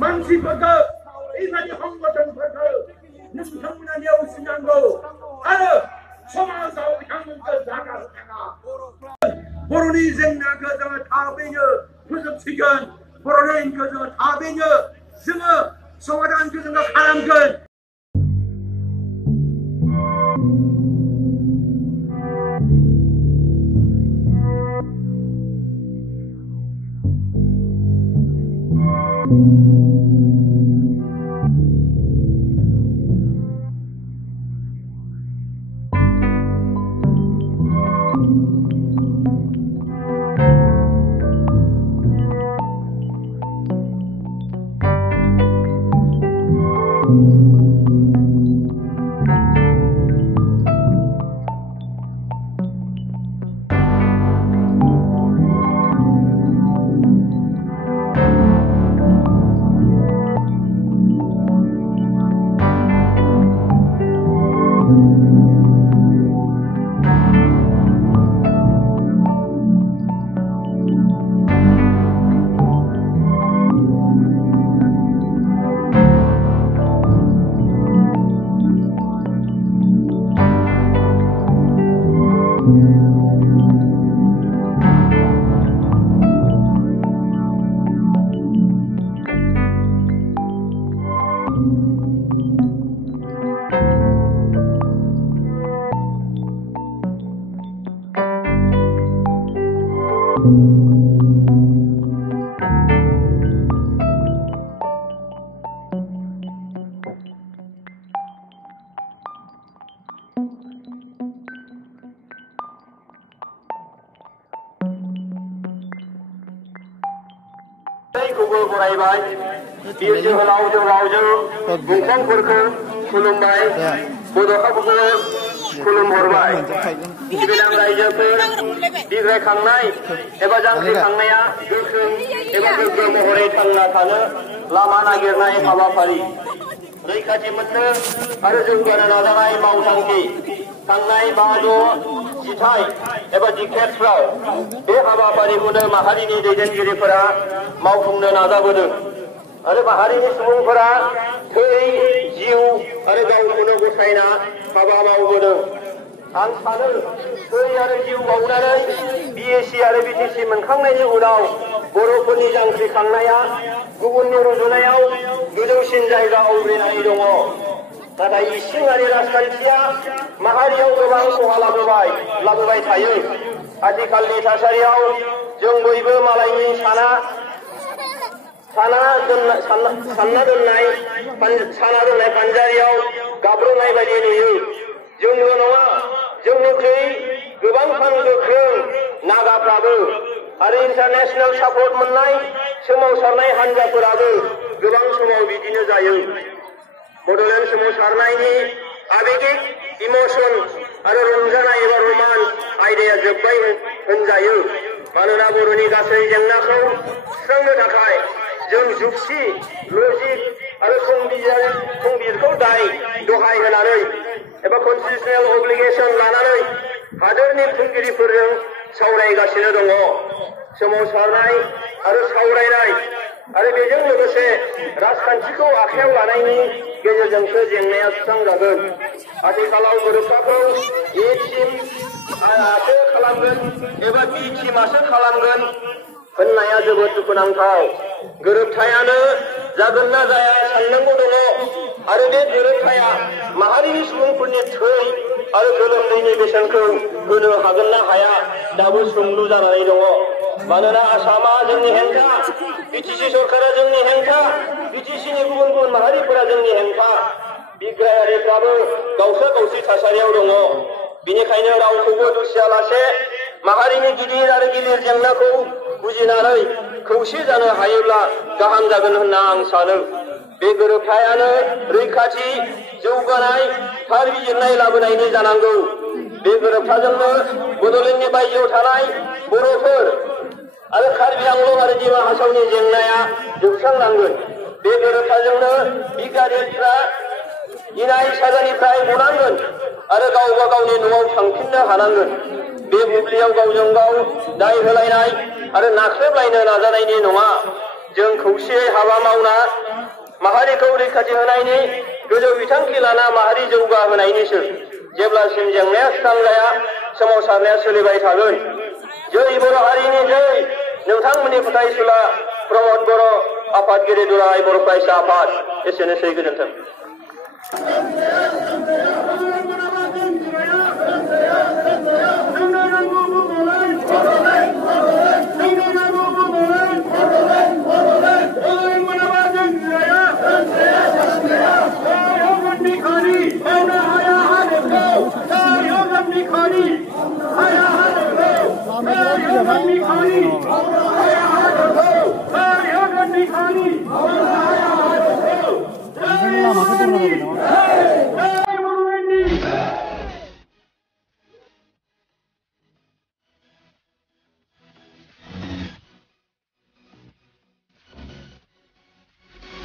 मानसिफोरखौ बेबायदि संगठनफोरखौ नोंथांमोना नेवसिनांगौ आरो समाजाव बिथांमोनखौ जागा होनाङा। बर'नि जेंनाखौ जोङो थाबैनो फोजोबसिगोन, बर'लेण्डखौ जोङो थाबैनो जोङो समाधानखौ जोङो खालामगोन। बरायबाय बिर जोहोलाव जोहोलावजो मुंख्लंफोरखौ खुलुमबाय, बड'फाफोरखौ खुलुमहरबाय। सिबिनां रायजोफोर, बिग्रायखांनाय एबा जांख्रिखांनाया गोख्रों एबा गोग्गो महरै थांना थानो लामा नागिरनाय हाबाफारि, रैखाथि मोननो आरो जौगानो नाजानाय मावथांखि। थांनाय 5-6 जिथाइ एबा डिकेड्सफ्राव बे हाबाफारिखौनो माहारिनि दैदेनगिरिफोरा मावफुंनो नाजाबोदों आरो माहारिनि सुबुंफोरा थै, जिउ आरो गावखौनो गसायना हाबा मावबोदों। आं सानो थै आरो जिउ बावनानै BAC आरो BTC मोनखांनायनि उनाव बर'फोरनि जांख्रिखांनाया गुबुननि रुजुनायाव गोजौसिन जायगा आवग्रिनानै दङ। नाथाय इसिङारि राजखान्थिया माहारियाव गोबां खहा लाबोबाय थायो। आथिखालनि थासारियाव जों बयबो मालायनि सानना दोननाय फानजारियाव गाब्रनाय बायदि नुयो। जोंल' नङा, जोंनिख्रुइ गोबां फान गोख्रों नागाफ्राबो आरो इन्टारनेशनेल सापर्ट मोननाय सोमावसारनाय हान्जाफोराबो गोबां समाव बिदिनो जायो। बड'लेण्ड सोमावसारनायनि आबेगिक इमोशन आरो रंजानाय एबा रमान्स आयदाया जोब्बाय होनजायो। मानोना बर'नि गासै जेंनाखौ सुस्रांनो थाखाय जों जुक्ति, लजिक आरो संबिजिरखौ दहाय होनानै एबा कन्स्टिटिउसनेल अब्लिगेशन लानानै हादोरनि खुंगिरिफोरजों सावरायगासिनो दङ। सोमावसारनाय आरो सावरायनाय आरो बेजों लोगोसे राजखान्थिखौ आखायाव लानायनि गेजेरजोंसो जेंनाया सुस्रांजागोन। आथिखालाव गोरोबथाखौ A टीमआसो खालामगोन एबा B टीमआसो खालामगोन होननाया जोबोद दुखुनांथाव। गोरोबथायानो जागोन ना जाया साननांगौ दङ आरो बे गोरोबथाया माहारिनि सुबुंफोरनि थै आरो गोलोमदैनि बेसेनखौ होनो हागोन ना हाया दाबो सोंलु जानानै दङ। मानोना आसामा जोंनि हेंथा, BTC सरकारा जोंनि हेंथा, BTCनि गुबुन माहारिफोरा जोंनि हेंथा, बिग्रायारिफ्राबो गावसि थासारियाव दङ। बेनिखायनो रावखौबो दुसियालासे माहारिनि गिदिर आरो गिदिर जेंनाखौ बुजिनानै खौसे जानो हायोब्ला गाहाम जागोन होनना आं सानो। बे गोरोबथायानो रैखाथि, जौगानाय, थार बिजिरनाय लाबोनायनि जानांगौ। बे गोरोबथाजोंनो बड'लेण्डनि बायजोआव थानाय बर'फोर आरो कार्बि आंलं आरो डिमा हासावनि जेंनाया जोबस्रांनांगोन। बे गोरोबथाजोंनो बिग्रायारिफ्रा इनाय साजानिफ्राय गनांगोन आरो गावबा गावनि न'आव थांफिननो हानांगोन। बे बुब्लियाव गावजों गाव दाय होलायनाय आरो नाख्रेबलायनो नाजानायनि नङा। जों खौसेयै हाबा मावना माहारिखौ रैखाथि होनायनि गोजौ बिथांखि लाना माहारि जौगाहोनायनिसो जेब्लासिम जेंनाया सुस्रांजाया सोमावसारनाया सोलिबाय थागोन। जय बर' हारिनि जय। नोंथांमोननि फोथायसुला प्रमद बर' आफादगिरि दुलाराय बर' फरायसा आफाद। एसेनोसै, गोजोन्थों। Lama